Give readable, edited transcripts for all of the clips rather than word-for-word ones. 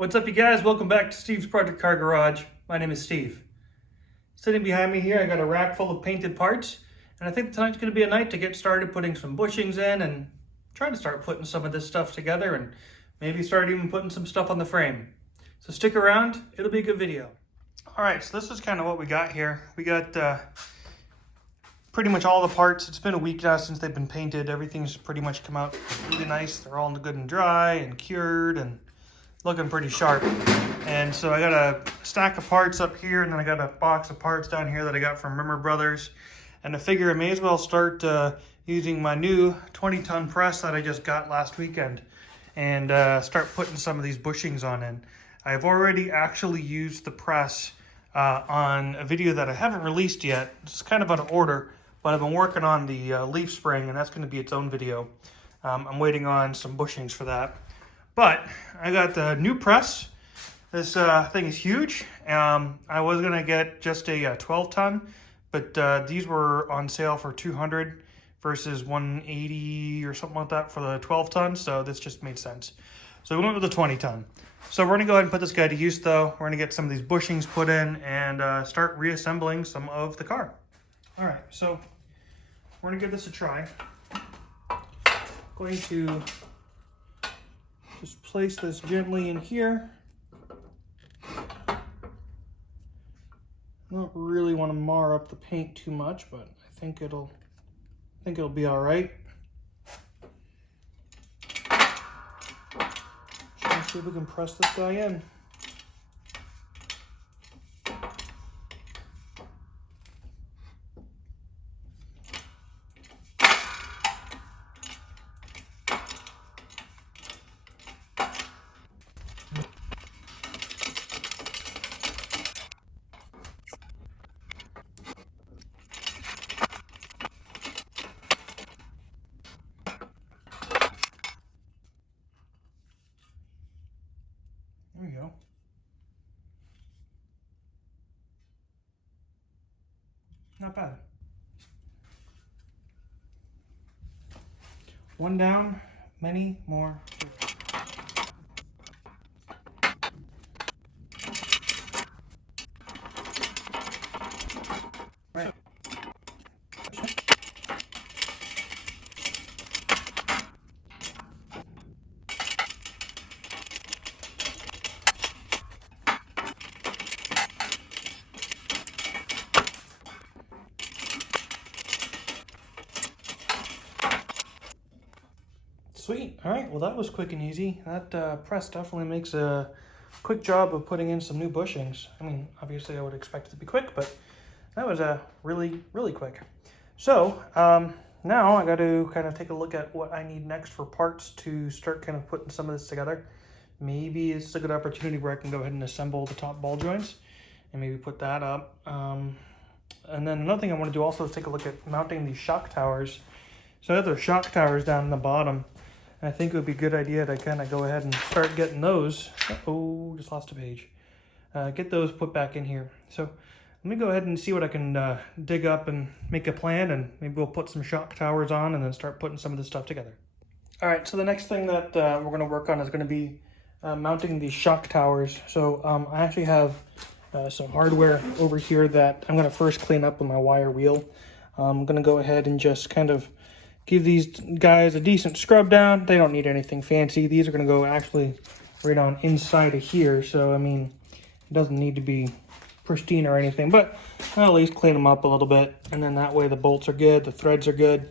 What's up, you guys? Welcome back to Steve's Project Car Garage. My name is Steve. Sitting behind me here, I got a rack full of painted parts, and I think tonight's going to be a night to get started putting some bushings in and trying to start putting some of this stuff together and maybe start even putting some stuff on the frame. So stick around, it'll be a good video. All right, so this is kind of what we got here. We got pretty much all the parts. It's been a week now since they've been painted. Everything's pretty much come out really nice. They're all good and dry and cured and looking pretty sharp. And so I got a stack of parts up here, and then I got a box of parts down here that I got from Rimmer Brothers. And I figure I may as well start using my new 20-ton press that I just got last weekend and start putting some of these bushings on in. I've already actually used the press on a video that I haven't released yet. It's kind of on order, but I've been working on the leaf spring, and that's going to be its own video. I'm waiting on some bushings for that. But I got the new press. This thing is huge. I was going to get just a 12-ton, but these were on sale for $200 versus $180 or something like that for the 12-ton, so this just made sense. So we went with the 20-ton. So we're going to go ahead and put this guy to use, though. We're going to get some of these bushings put in and start reassembling some of the car. All right, so we're going to give this a try. Going to just place this gently in here. Don't really want to mar up the paint too much, but I think it'll be all right. Try to see if we can press this guy in. There we go. Not bad. One down, many more. Right. Sweet. All right, well, that was quick and easy. That press definitely makes a quick job of putting in some new bushings. I mean, obviously I would expect it to be quick, but that was really quick. So now I got to kind of take a look at what I need next for parts to start kind of putting some of this together. Maybe it's a good opportunity where I can go ahead and assemble the top ball joints and maybe put that up. And then another thing I want to do also is take a look at mounting these shock towers. So I have those shock towers down in the bottom. I think it would be a good idea to kind of go ahead and start getting those. Oh, just lost a page. Get those put back in here. So let me go ahead and see what I can dig up and make a plan, and maybe we'll put some shock towers on and then start putting some of this stuff together. All right, so the next thing that we're going to work on is going to be mounting these shock towers. So I actually have some hardware over here that I'm going to first clean up with my wire wheel. I'm going to go ahead and just kind of give these guys a decent scrub down. They don't need anything fancy. These are going to go actually right on inside of here. So, I mean, it doesn't need to be pristine or anything, but I'll at least clean them up a little bit. And then that way the bolts are good, the threads are good,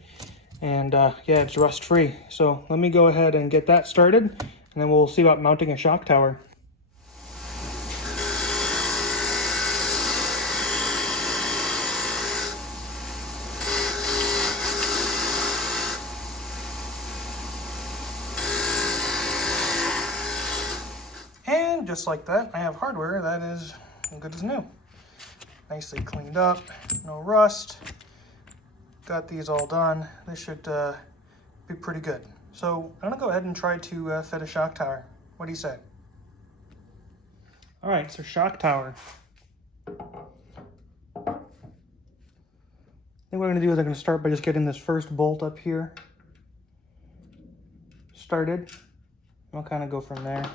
and yeah, it's rust free. So let me go ahead and get that started, and then we'll see about mounting a shock tower. And just like that, I have hardware that is good as new. Nicely cleaned up, no rust. Got these all done. This should be pretty good. So I'm gonna go ahead and try to fit a shock tower. What do you say? All right, so shock tower. I think what I'm gonna do is I'm gonna start by just getting this first bolt up here started. I'll kind of go from there.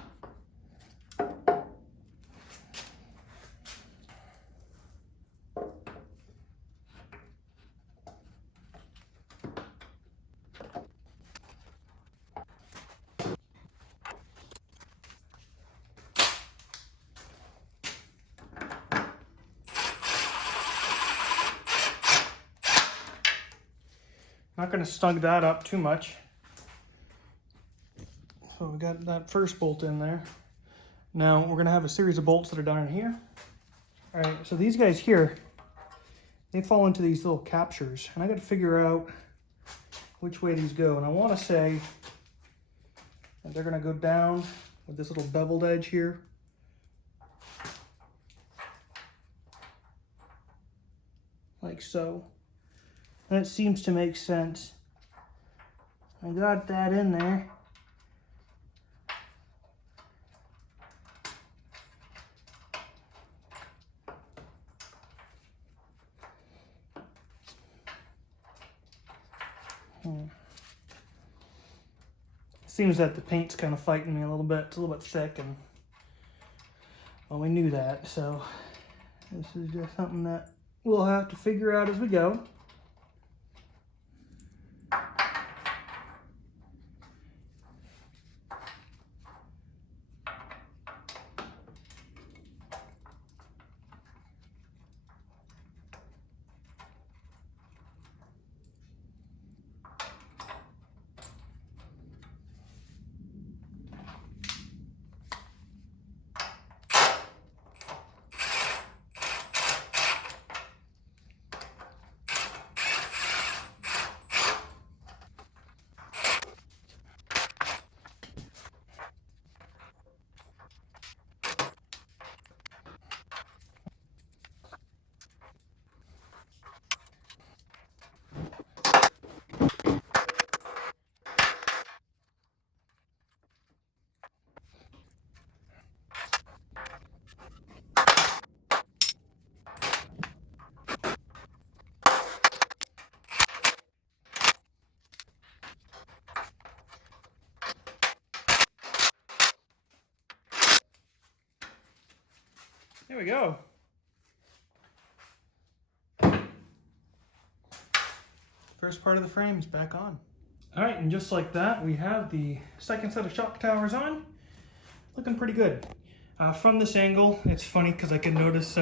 Not going to snug that up too much. So we got that first bolt in there. Now we're going to have a series of bolts that are down here. All right, so these guys here, they fall into these little captures, and I got to figure out which way these go. And I want to say that they're going to go down with this little beveled edge here. Like so. That seems to make sense. I got that in there. Seems that the paint's kind of fighting me a little bit. It's a little bit thick, and well, we knew that, so this is just something that we'll have to figure out as we go. There we go. First part of the frame is back on. All right, and just like that, we have the second set of shock towers on. Looking pretty good. From this angle, it's funny because I can notice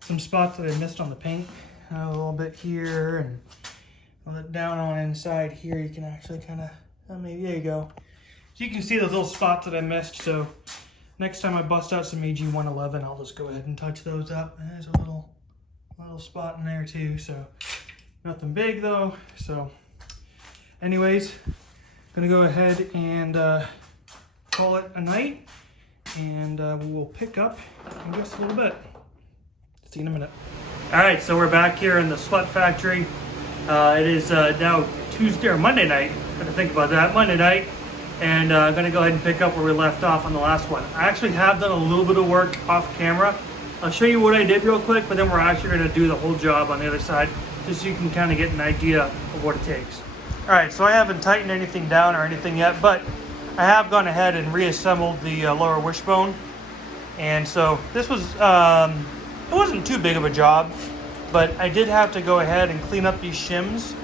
some spots that I missed on the paint. A little bit here and a little bit down on inside here. You can actually kind of, maybe, there you go. So you can see those little spots that I missed. So next time I bust out some AG111, I'll just go ahead and touch those up. And there's a little spot in there too. So nothing big though. So anyways, gonna go ahead and call it a night, and we will pick up in just a little bit. See you in a minute. All right, so we're back here in the sweat factory. It is now Tuesday or Monday night. Gotta think about that, Monday night. And I'm gonna go ahead and pick up where we left off on the last one. I actually have done a little bit of work off camera. I'll show you what I did real quick, but then we're actually gonna do the whole job on the other side, just so you can kind of get an idea of what it takes. All right, so I haven't tightened anything down or anything yet, but I have gone ahead and reassembled the lower wishbone. And so this was, it wasn't too big of a job, but I did have to go ahead and clean up these shims.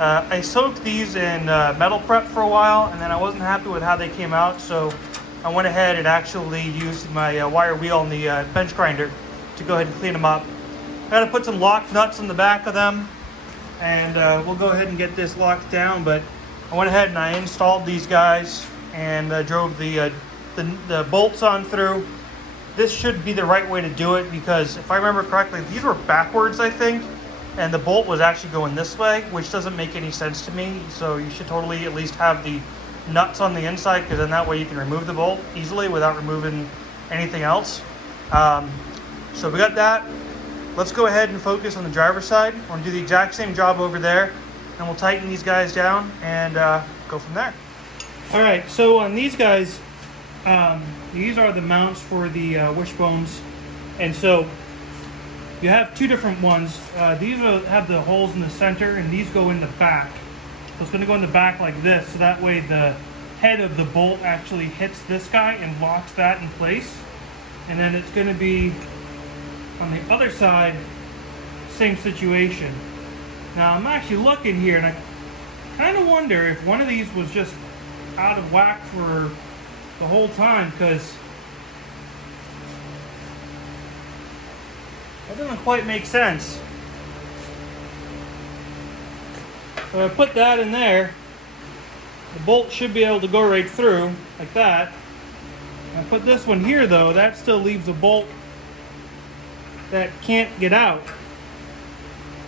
I soaked these in metal prep for a while, and then I wasn't happy with how they came out, so I went ahead and actually used my wire wheel and the bench grinder to go ahead and clean them up. I got to put some lock nuts in the back of them, and we'll go ahead and get this locked down. But I went ahead and I installed these guys and drove the bolts on through. This should be the right way to do it, because if I remember correctly, these were backwards, I think. And the bolt was actually going this way, which doesn't make any sense to me. So you should totally at least have the nuts on the inside, because then that way you can remove the bolt easily without removing anything else. So we got that. Let's go ahead and focus on the driver's side. We're gonna do the exact same job over there, and we'll tighten these guys down and go from there. All right, so on these guys, these are the mounts for the wishbones. And so you have two different ones. These have the holes in the center, and these go in the back. So it's going to go in the back like this, so that way the head of the bolt actually hits this guy and locks that in place. And then it's going to be on the other side, same situation. Now I'm actually looking here, and I kind of wonder if one of these was just out of whack for the whole time, because that doesn't quite make sense. So I put that in there. The bolt should be able to go right through like that. I put this one here though, that still leaves a bolt that can't get out.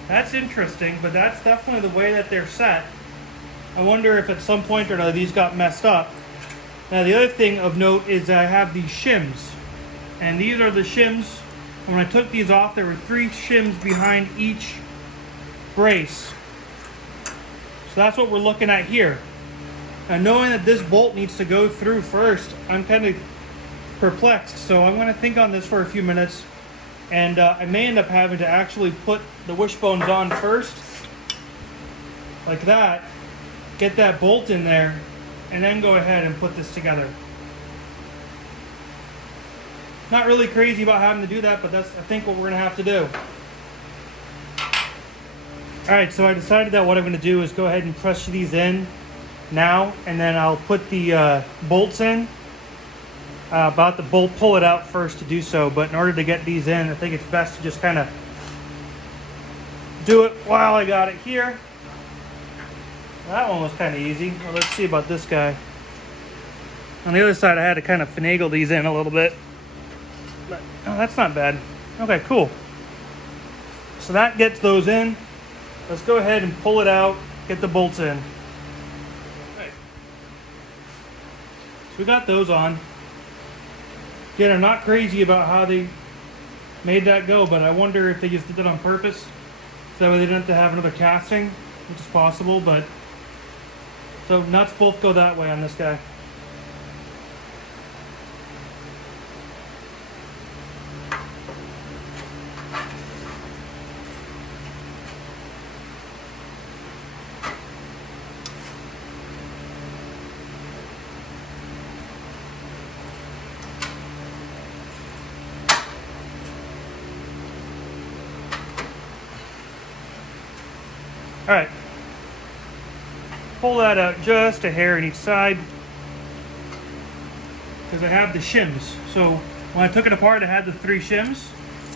That's interesting, but that's definitely the way that they're set. I wonder if at some point or another these got messed up. Now the other thing of note is I have these shims. And these are the shims. When I took these off, there were 3 shims behind each brace. So that's what we're looking at here. Now knowing that this bolt needs to go through first, I'm kind of perplexed. So I'm going to think on this for a few minutes. And I may end up having to actually put the wishbones on first. Like that. Get that bolt in there. And then go ahead and put this together. Not really crazy about having to do that, but that's, I think, what we're going to have to do. Alright, so I decided that what I'm going to do is go ahead and press these in now, and then I'll put the bolts in. About to pull it out first to do so, but in order to get these in, I think it's best to just kind of do it while I got it here. That one was kind of easy. Well, let's see about this guy. On the other side, I had to kind of finagle these in a little bit. But, oh, that's not bad. Okay, cool. So that gets those in. Let's go ahead and pull it out, get the bolts in. Okay. So we got those on. Again, I'm not crazy about how they made that go, but I wonder if they just did it on purpose. So that way they didn't have to have another casting, which is possible, but... So nuts both go that way on this guy. All right, pull that out just a hair on each side because I have the shims. So when I took it apart, I had the 3 shims.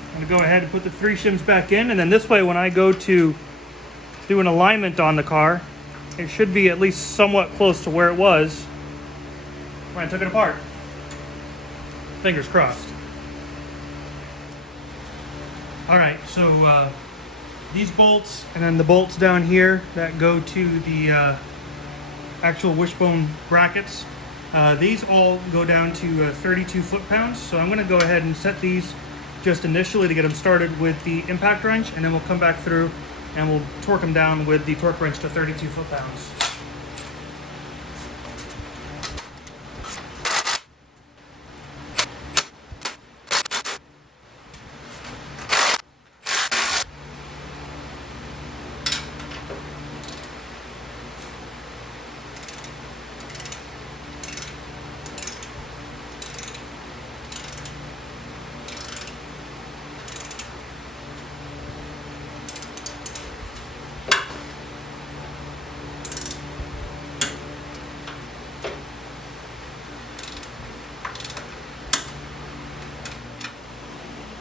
I'm gonna go ahead and put the 3 shims back in, and then this way when I go to do an alignment on the car, it should be at least somewhat close to where it was when I took it apart. Fingers crossed. All right, so these bolts and then the bolts down here that go to the actual wishbone brackets, these all go down to 32 foot-pounds. So I'm going to go ahead and set these just initially to get them started with the impact wrench, and then we'll come back through and we'll torque them down with the torque wrench to 32 foot-pounds.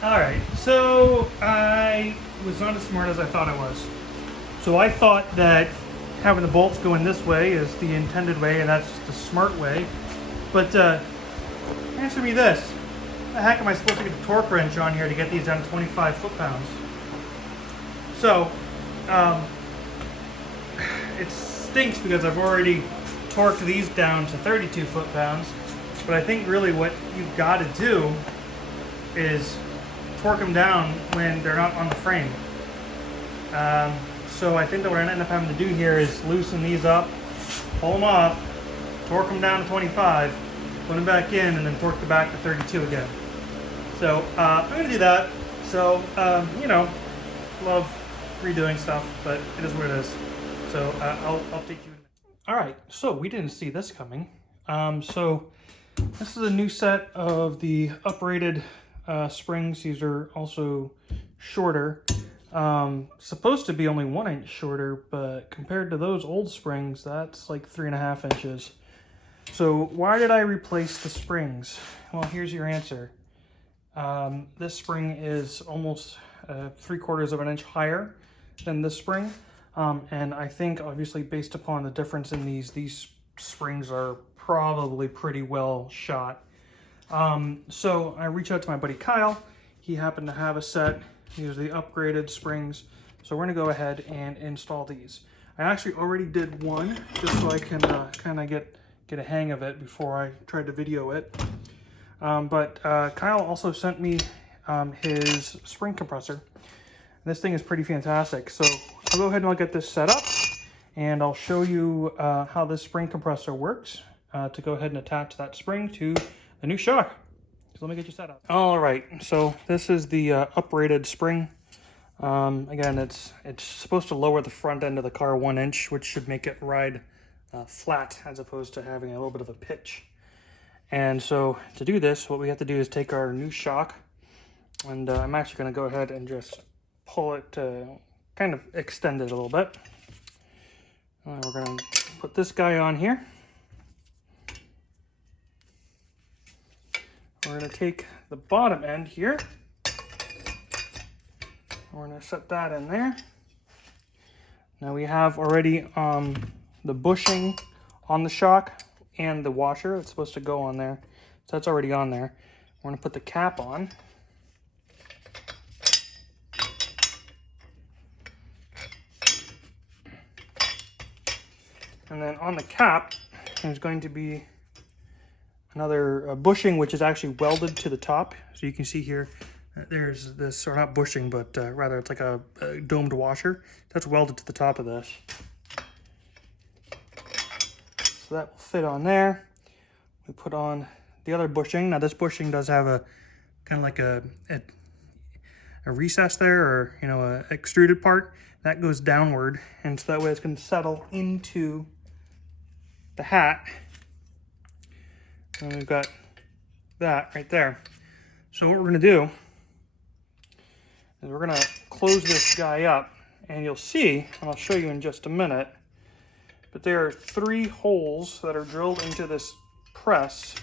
Alright, so I was not as smart as I thought I was. So I thought that having the bolts going this way is the intended way, and that's the smart way. But answer me this. How the heck am I supposed to get the torque wrench on here to get these down to 25 foot-pounds? So, it stinks because I've already torqued these down to 32 foot-pounds. But I think really what you've got to do is torque them down when they're not on the frame. So I think that what I'm going to end up having to do here is loosen these up, pull them off, torque them down to 25, put them back in, and then torque them back to 32 again. So I'm going to do that. So, you know, love redoing stuff, but it is what it is. So I'll take you in. All right, so we didn't see this coming. So this is a new set of the uprated springs. These are also shorter. Supposed to be only 1 inch shorter, but compared to those old springs, that's like 3.5 inches. So why did I replace the springs? Well, here's your answer. This spring is almost 3/4 of an inch higher than this spring. And I think obviously based upon the difference in these springs are probably pretty well shot. So I reached out to my buddy Kyle. He happened to have a set. These are the upgraded springs. So we're gonna go ahead and install these. I actually already did one just so I can kind of get a hang of it before I tried to video it. But Kyle also sent me his spring compressor. This thing is pretty fantastic. So I'll go ahead and I'll get this set up and I'll show you how this spring compressor works to go ahead and attach that spring to a new shock. So let me get you set up. All right, so this is the uprated spring. Again, it's supposed to lower the front end of the car 1 inch, which should make it ride flat as opposed to having a little bit of a pitch. And so to do this, what we have to do is take our new shock, and I'm actually going to go ahead and just pull it, kind of extend it a little bit. We're going to put this guy on here. We're going to take the bottom end here. We're going to set that in there. Now we have already the bushing on the shock and the washer that's supposed to go on there. So that's already on there. We're going to put the cap on. And then on the cap, there's going to be another bushing, which is actually welded to the top. So you can see here, there's this, or not bushing, but rather it's like a domed washer. That's welded to the top of this. So that will fit on there. We put on the other bushing. Now this bushing does have a kind of like a recess there, or you know, a extruded part that goes downward, and so that way it's going to settle into the hat. And we've got that right there. So what we're going to do is we're going to close this guy up, and you'll see, and I'll show you in just a minute, but there are 3 holes that are drilled into this press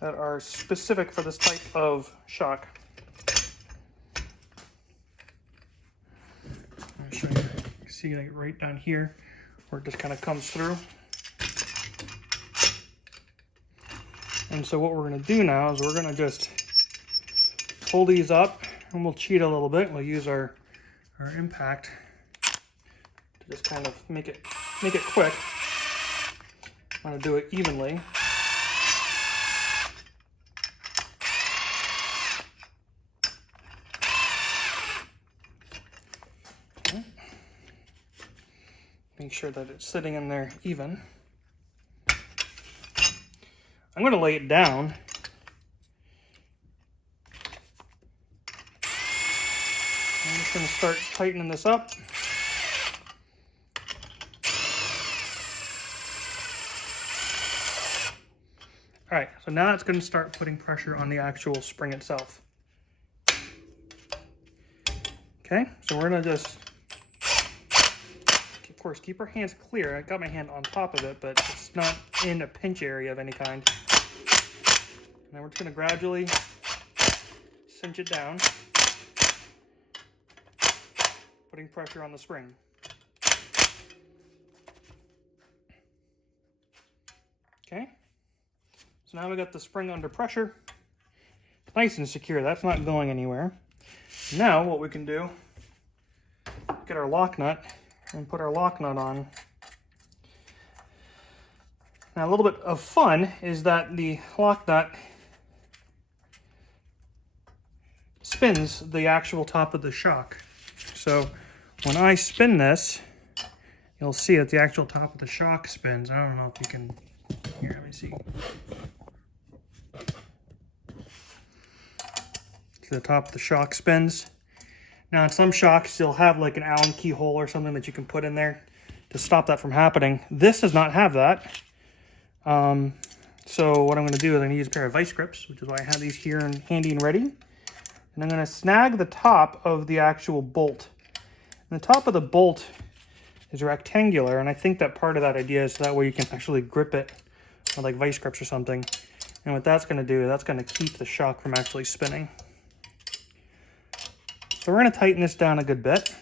that are specific for this type of shock. I'll show you. You see, like right down here where it just kind of comes through. And so what we're going to do now is we're going to just pull these up, and we'll cheat a little bit. We'll use our impact to just kind of make it quick. I'm going to do it evenly. Okay. Make sure that it's sitting in there even. I'm going to lay it down. I'm just going to start tightening this up. All right, so now it's going to start putting pressure on the actual spring itself. Okay, so we're going to just, of course, keep our hands clear. I got my hand on top of it, but it's not in a pinch area of any kind. And then we're just going to gradually cinch it down, putting pressure on the spring. Okay, so now we got the spring under pressure. It's nice and secure. That's not going anywhere. Now what we can do, get our lock nut and put our lock nut on. Now a little bit of fun is that the lock nut spins the actual top of the shock. So when I spin this, you'll see that the actual top of the shock spins. I don't know if you can, here, let me see. The top of the shock spins. Now in some shocks you'll have like an Allen key hole or something that you can put in there to stop that from happening. This does not have that. So what I'm going to do is I'm going to use a pair of vice grips, which is why I have these here and handy and ready. And I'm going to snag the top of the actual bolt. And the top of the bolt is rectangular, and I think that part of that idea is so that way you can actually grip it with like vice grips or something. And what that's going to do is that's going to keep the shock from actually spinning. So we're going to tighten this down a good bit.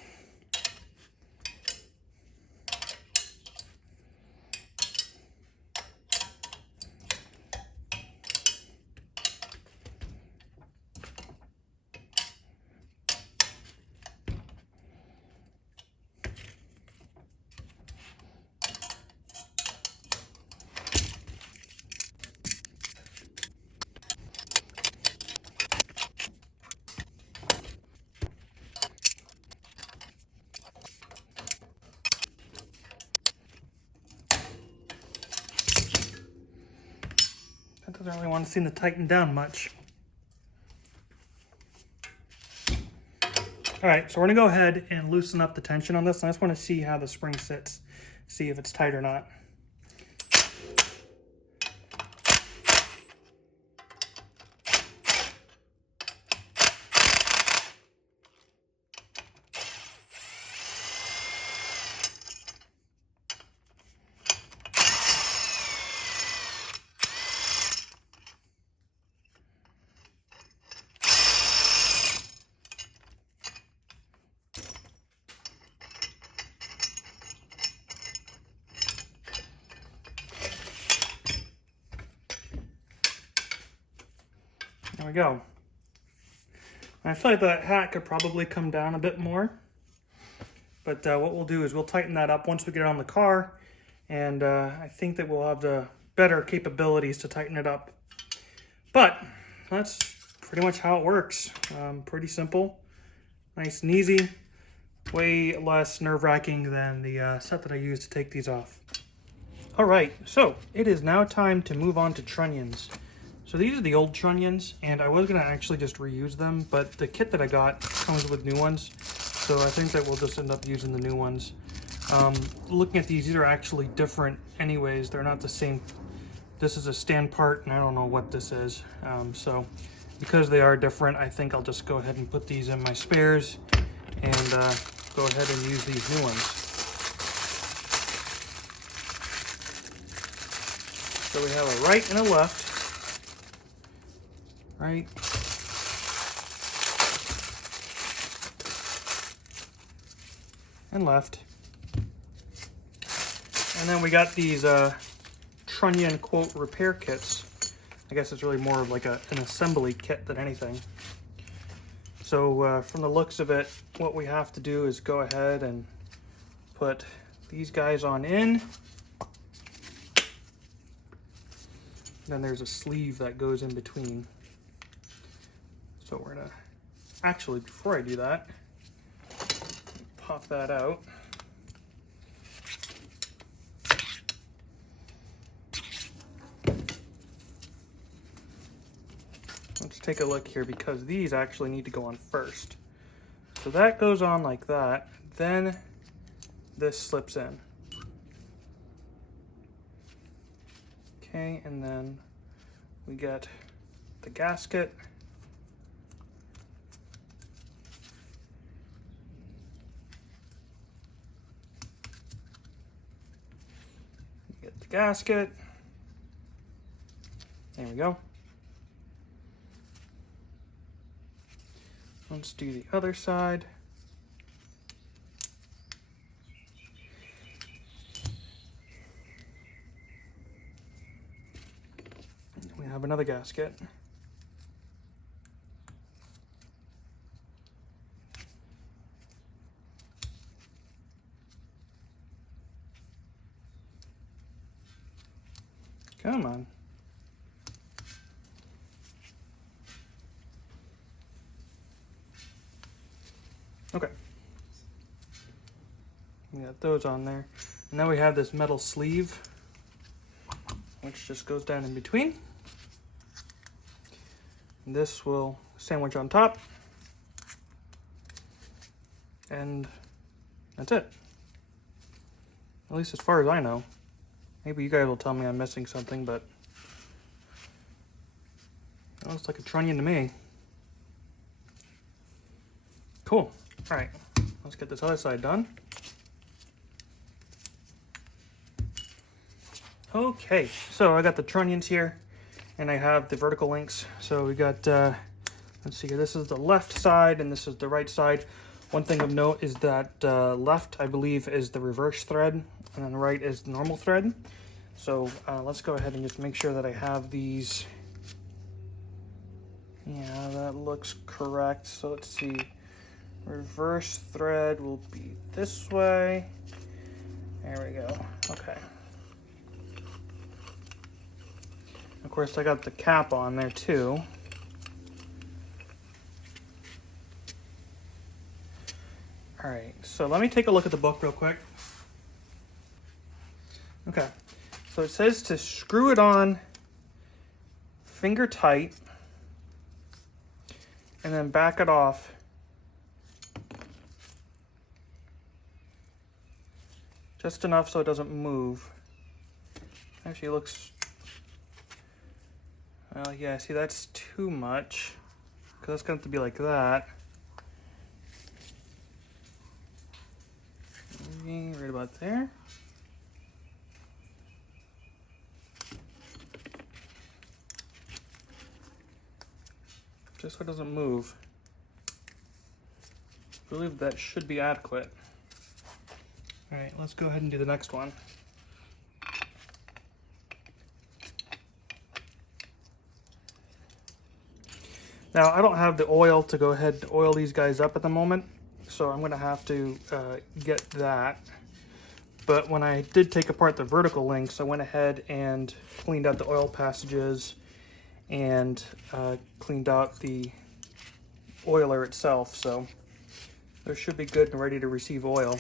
want to seem to tighten down much. All right, so we're gonna go ahead and loosen up the tension on this. I just want to see how the spring sits, see if it's tight or not. There we go. I feel like that hat could probably come down a bit more. But what we'll do is we'll tighten that up once we get it on the car. And I think that we'll have the better capabilities to tighten it up. But that's pretty much how it works. Pretty simple. Nice and easy. Way less nerve-wracking than the set that I used to take these off. Alright, so it is now time to move on to trunnions. So these are the old trunnions, and I was going to actually just reuse them, but the kit that I got comes with new ones, so I think that we'll just end up using the new ones. Looking at these are actually different anyways. They're not the same. This is a stand part, and I don't know what this is. So because they are different, I think I'll just go ahead and put these in my spares and go ahead and use these new ones. So we have a right and a left. Right. And left. And then we got these Trunnion quote repair kits. I guess it's really more of like an assembly kit than anything. So from the looks of it, what we have to do is go ahead and put these guys on in. Then there's a sleeve that goes in between. So we're gonna, actually before I do that, pop that out. Let's take a look here because these actually need to go on first. So that goes on like that, then this slips in. Okay, and then we get the gasket. Gasket. There we go. Let's do the other side. We have another gasket. Come on. Okay. We got those on there. And then we have this metal sleeve, which just goes down in between. And this will sandwich on top. And that's it. At least as far as I know. Maybe you guys will tell me I'm missing something, but it looks like a trunnion to me. Cool. All right, let's get this other side done. Okay, so I got the trunnions here, and I have the vertical links. So we got, let's see here, this is the left side, and this is the right side. One thing of note is that left, I believe, is the reverse thread, and then right is the normal thread. So let's go ahead and just make sure that I have these. Yeah, that looks correct. So let's see. Reverse thread will be this way. There we go. Okay. Of course, I got the cap on there too. All right, so let me take a look at the book real quick. Okay, so it says to screw it on finger tight and then back it off. Just enough so it doesn't move. Actually, it looks, well, yeah, see, that's too much, because it's going to have to be like that. Maybe right about there. Just so it doesn't move. I believe that should be adequate. All right, let's go ahead and do the next one. Now, I don't have the oil to go ahead and oil these guys up at the moment, so I'm gonna have to get that. But when I did take apart the vertical links, I went ahead and cleaned out the oil passages and cleaned out the oiler itself, so they should be good and ready to receive oil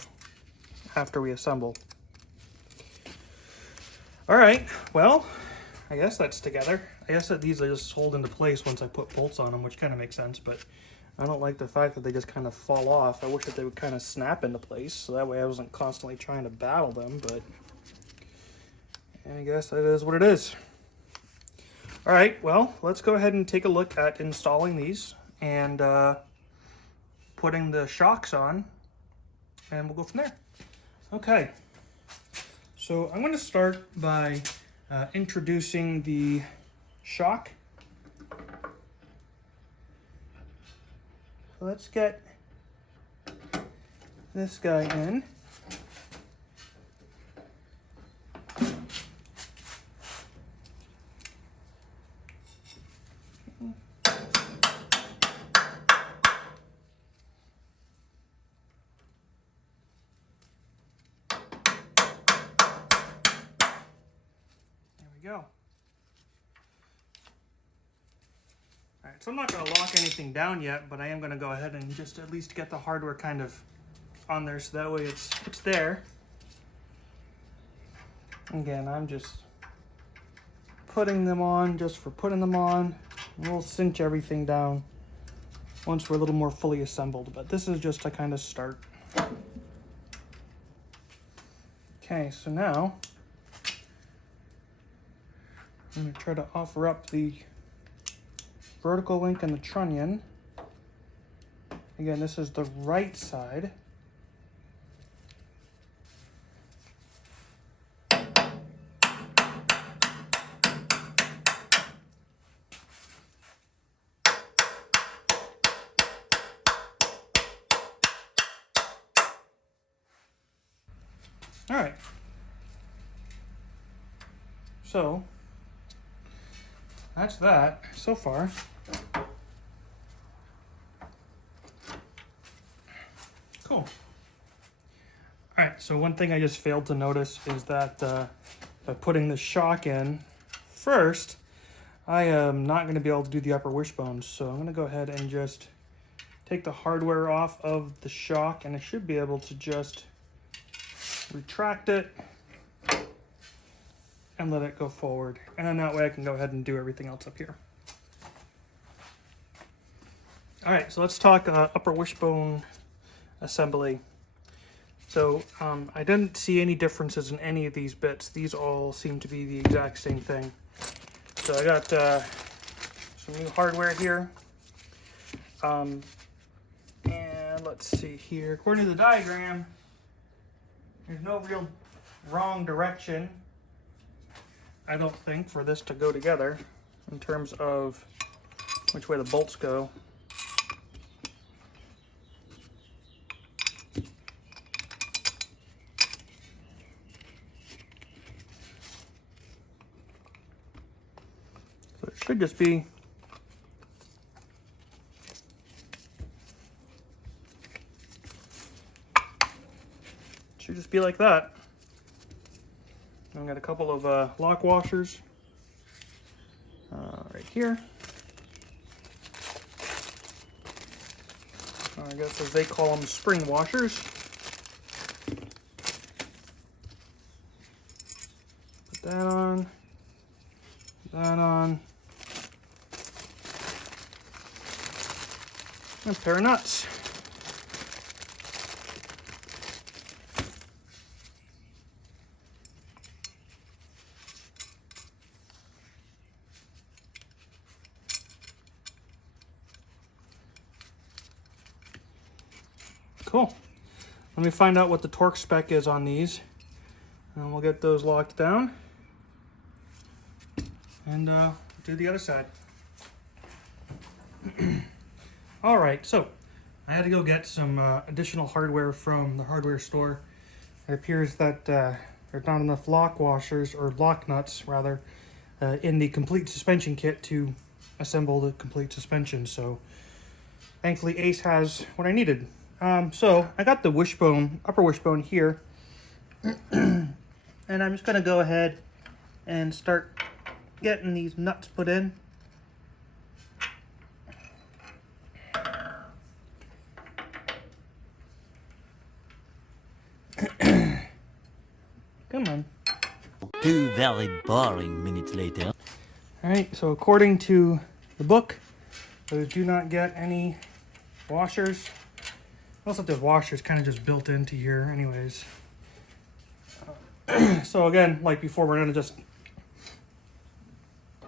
after we assemble. All right, well, I guess that's together. I guess that these are just hold into place once I put bolts on them, which kind of makes sense, but I don't like the fact that they just kind of fall off. I wish that they would kind of snap into place, so that way I wasn't constantly trying to battle them, but I guess that is what it is. All right, well, let's go ahead and take a look at installing these and putting the shocks on, and we'll go from there. Okay, so I'm going to start by introducing the shock. So let's get this guy in. Go. All right, so I'm not going to lock anything down yet, but I am going to go ahead and just at least get the hardware kind of on there, so that way it's there. Again, I'm just putting them on just for putting them on. We'll cinch everything down once we're a little more fully assembled, but this is just to kind of start. Okay, so now I'm going to try to offer up the vertical link and the trunnion. Again, this is the right side. All right. So that's that so far. Cool. All right, so one thing I just failed to notice is that by putting the shock in first, I am not going to be able to do the upper wishbones. So I'm going to go ahead and just take the hardware off of the shock, and I should be able to just retract it and let it go forward. And then that way I can go ahead and do everything else up here. All right, so let's talk upper wishbone assembly. So I didn't see any differences in any of these bits. These all seem to be the exact same thing. So I got some new hardware here. And let's see here. According to the diagram, there's no real wrong direction, I don't think, for this to go together in terms of which way the bolts go. So it should just be like that. I've got a couple of lock washers right here. I guess as they call them, spring washers. Put that on. Put that on. a pair of nuts. Cool. Let me find out what the torque spec is on these, and we'll get those locked down and do the other side. All right, so I had to go get some additional hardware from the hardware store. It appears that there's not enough lock washers, or lock nuts rather, in the complete suspension kit to assemble the complete suspension. So thankfully Ace has what I needed. So I got the wishbone, upper wishbone here, and I'm just gonna go ahead and start getting these nuts put in. Come on. 2 very boring minutes later. Alright, so according to the book, those do not get any washers. Also, there's washers kind of just built into here anyways. So again, like before, we're going to just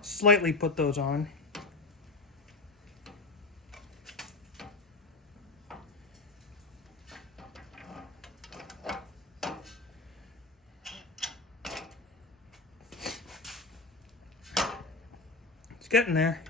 slightly put those on. It's getting there.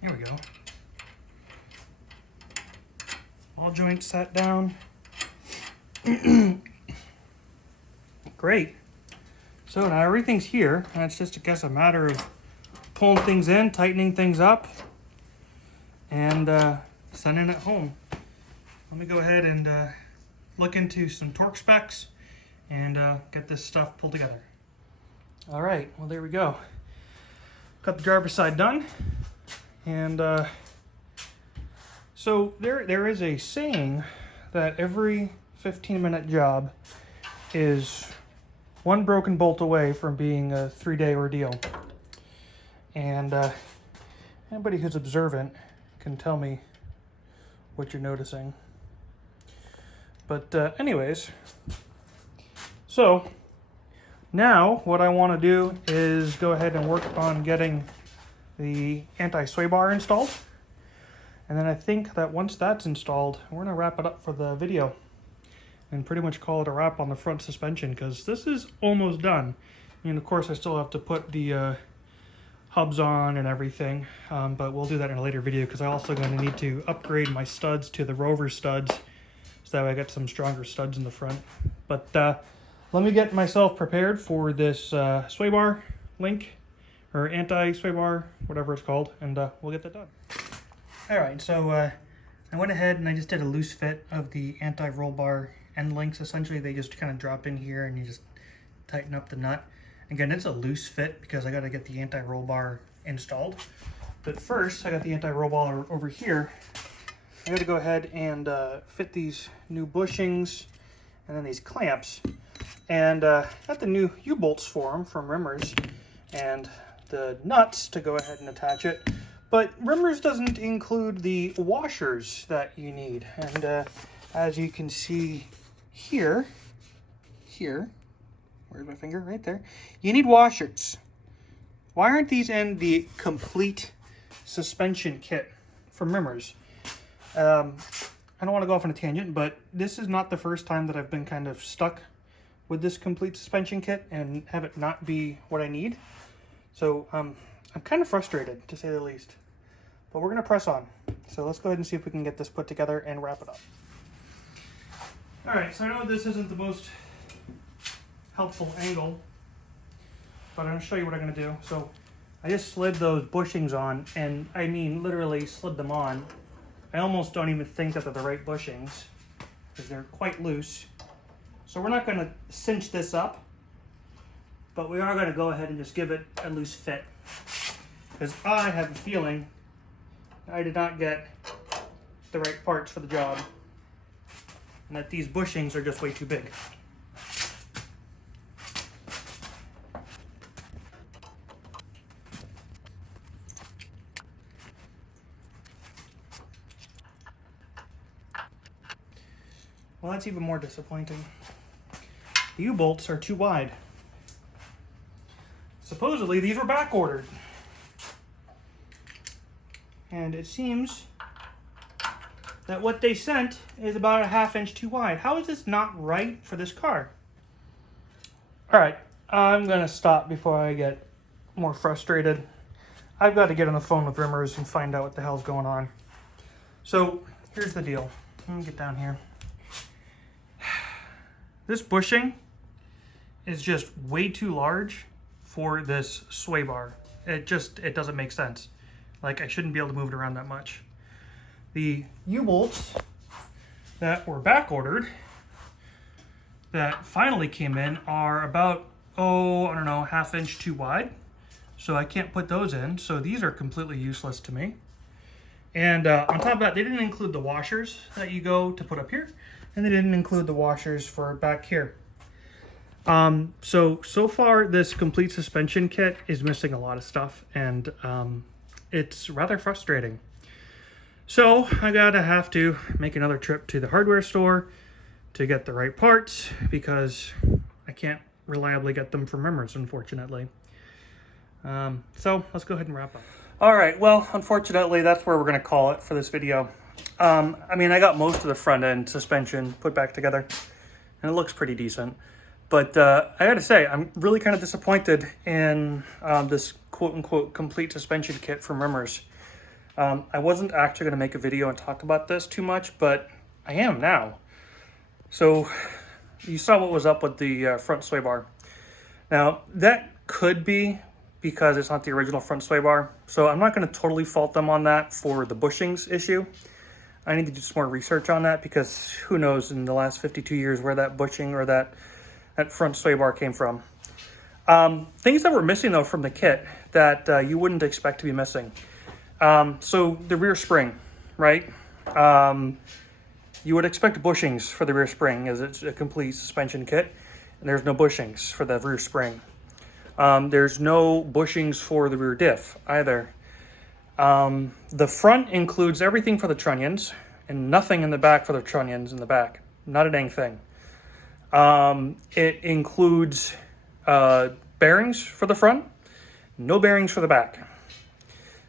Here we go. All joints sat down. Great. So now everything's here, and it's just, I guess, a matter of pulling things in, tightening things up, and sending it home. Let me go ahead and look into some torque specs and get this stuff pulled together. All right, well, there we go. Got the driver's side done. And so there is a saying that every 15-minute job is one broken bolt away from being a 3-day ordeal. And anybody who's observant can tell me what you're noticing. But anyways, so now what I want to do is go ahead and work on getting the anti-sway bar installed, and then I think that once that's installed, we're gonna wrap it up for the video and pretty much call it a wrap on the front suspension, because this is almost done. And of course I still have to put the hubs on and everything, but we'll do that in a later video, because I'm also going to need to upgrade my studs to the Rover studs so that way I get some stronger studs in the front. But let me get myself prepared for this sway bar link, or anti-sway bar, whatever it's called, and we'll get that done. Alright, so I went ahead and I just did a loose fit of the anti-roll bar end links. Essentially, they just kind of drop in here and you just tighten up the nut. Again, it's a loose fit because I got to get the anti-roll bar installed. But first, I got the anti-roll bar over here. I got to go ahead and fit these new bushings and then these clamps. And got the new U-bolts for them from Rimmers, and the nuts to go ahead and attach it. But Rimmers doesn't include the washers that you need. And as you can see here, where's my finger? Right there. You need washers. Why aren't these in the complete suspension kit from Rimmers? I don't want to go off on a tangent, but this is not the first time that I've been kind of stuck with this complete suspension kit and have it not be what I need. So I'm kind of frustrated, to say the least. But we're going to press on. So let's go ahead and see if we can get this put together and wrap it up. Alright, so I know this isn't the most helpful angle, but I'm going to show you what I'm going to do. So I just slid those bushings on, and I mean literally slid them on. I almost don't even think that they're the right bushings because they're quite loose. So we're not going to cinch this up, but we are going to go ahead and just give it a loose fit, because I have a feeling I did not get the right parts for the job, and that these bushings are just way too big. Well, that's even more disappointing. The U-bolts are too wide. Supposedly, these were back ordered. And it seems that what they sent is about a 1/2 inch too wide. How is this not right for this car? All right, I'm gonna stop before I get more frustrated. I've got to get on the phone with Rimmers and find out what the hell's going on. So here's the deal. Let me get down here. This bushing is just way too large for this sway bar. It doesn't make sense. Like, I shouldn't be able to move it around that much. The U-bolts that were back ordered that finally came in are about, I don't know, 1/2 inch too wide. So I can't put those in. So these are completely useless to me. And on top of that, they didn't include the washers that you go to put up here. And they didn't include the washers for back here. So far, this complete suspension kit is missing a lot of stuff, and it's rather frustrating. So I have to make another trip to the hardware store to get the right parts, because I can't reliably get them from Rimmers, unfortunately. So let's go ahead and wrap up. All right, well, unfortunately, that's where we're going to call it for this video. I mean, I got most of the front end suspension put back together, and it looks pretty decent. But I gotta say, I'm really kind of disappointed in this quote-unquote complete suspension kit from Rimmers. I wasn't actually going to make a video and talk about this too much, but I am now. So you saw what was up with the front sway bar. Now, that could be because it's not the original front sway bar, so I'm not going to totally fault them on that for the bushings issue. I need to do some more research on that, because who knows in the last 52 years where that bushing or that front sway bar came from. Things that were missing, though, from the kit that you wouldn't expect to be missing. So the rear spring, right? You would expect bushings for the rear spring, as it's a complete suspension kit, and there's no bushings for the rear spring. There's no bushings for the rear diff either. The front includes everything for the trunnions, and nothing in the back for the trunnions in the back. Not a dang thing. It includes bearings for the front, no bearings for the back.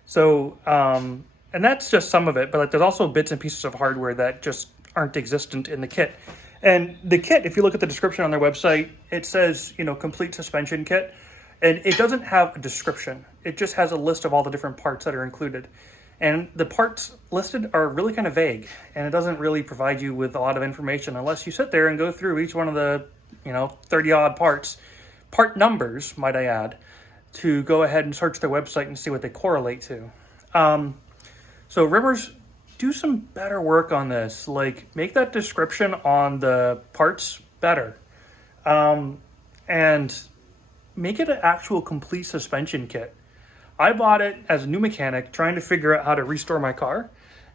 So, and that's just some of it, but like, there's also bits and pieces of hardware that just aren't existent in the kit. And the kit, if you look at the description on their website, it says, complete suspension kit. And it doesn't have a description. It just has a list of all the different parts that are included. And the parts listed are really kind of vague, and it doesn't really provide you with a lot of information unless you sit there and go through each one of the, 30-odd parts, part numbers, might I add, to go ahead and search their website and see what they correlate to. So Rimmers, do some better work on this. Like, make that description on the parts better. And make it an actual complete suspension kit. I bought it as a new mechanic trying to figure out how to restore my car.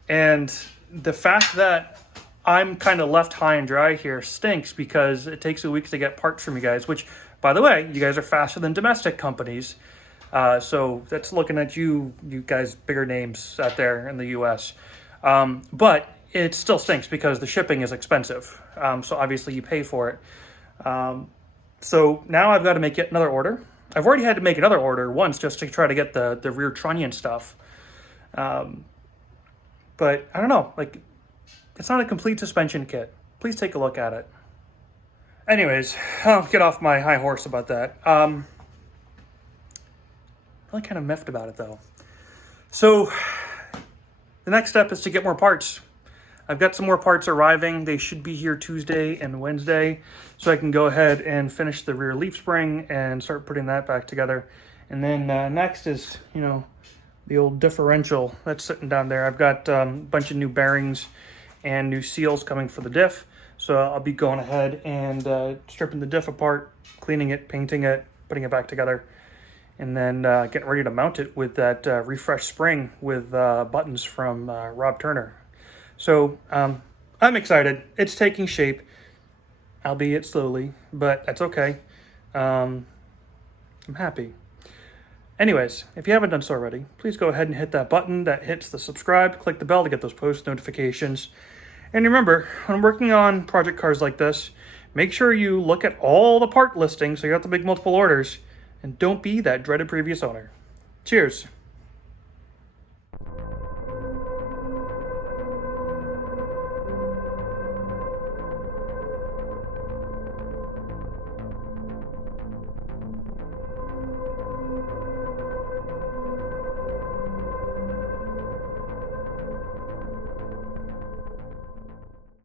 And the fact that I'm kind of left high and dry here stinks, because it takes a week to get parts from you guys, which, by the way, you guys are faster than domestic companies. So that's looking at you guys, bigger names out there in the US. But it still stinks because the shipping is expensive. So obviously you pay for it. So now I've got to make yet another order. I've already had to make another order once just to try to get the rear trunnion stuff. But I don't know, like, it's not a complete suspension kit. Please take a look at it. Anyways, I'll get off my high horse about that. Really kind of miffed about it, though. So the next step is to get more parts. I've got some more parts arriving. They should be here Tuesday and Wednesday, so I can go ahead and finish the rear leaf spring and start putting that back together. And then next is, you know, the old differential that's sitting down there. I've got a bunch of new bearings and new seals coming for the diff. So I'll be going ahead and stripping the diff apart, cleaning it, painting it, putting it back together, and then getting ready to mount it with that refresh spring with buttons from Rob Turner. So I'm excited. It's taking shape, albeit slowly, but that's okay. I'm happy. Anyways, if you haven't done so already, please go ahead and hit that button that hits the subscribe, click the bell to get those post notifications. And remember, when working on project cars like this, make sure you look at all the part listings so you have to make multiple orders, and don't be that dreaded previous owner. Cheers.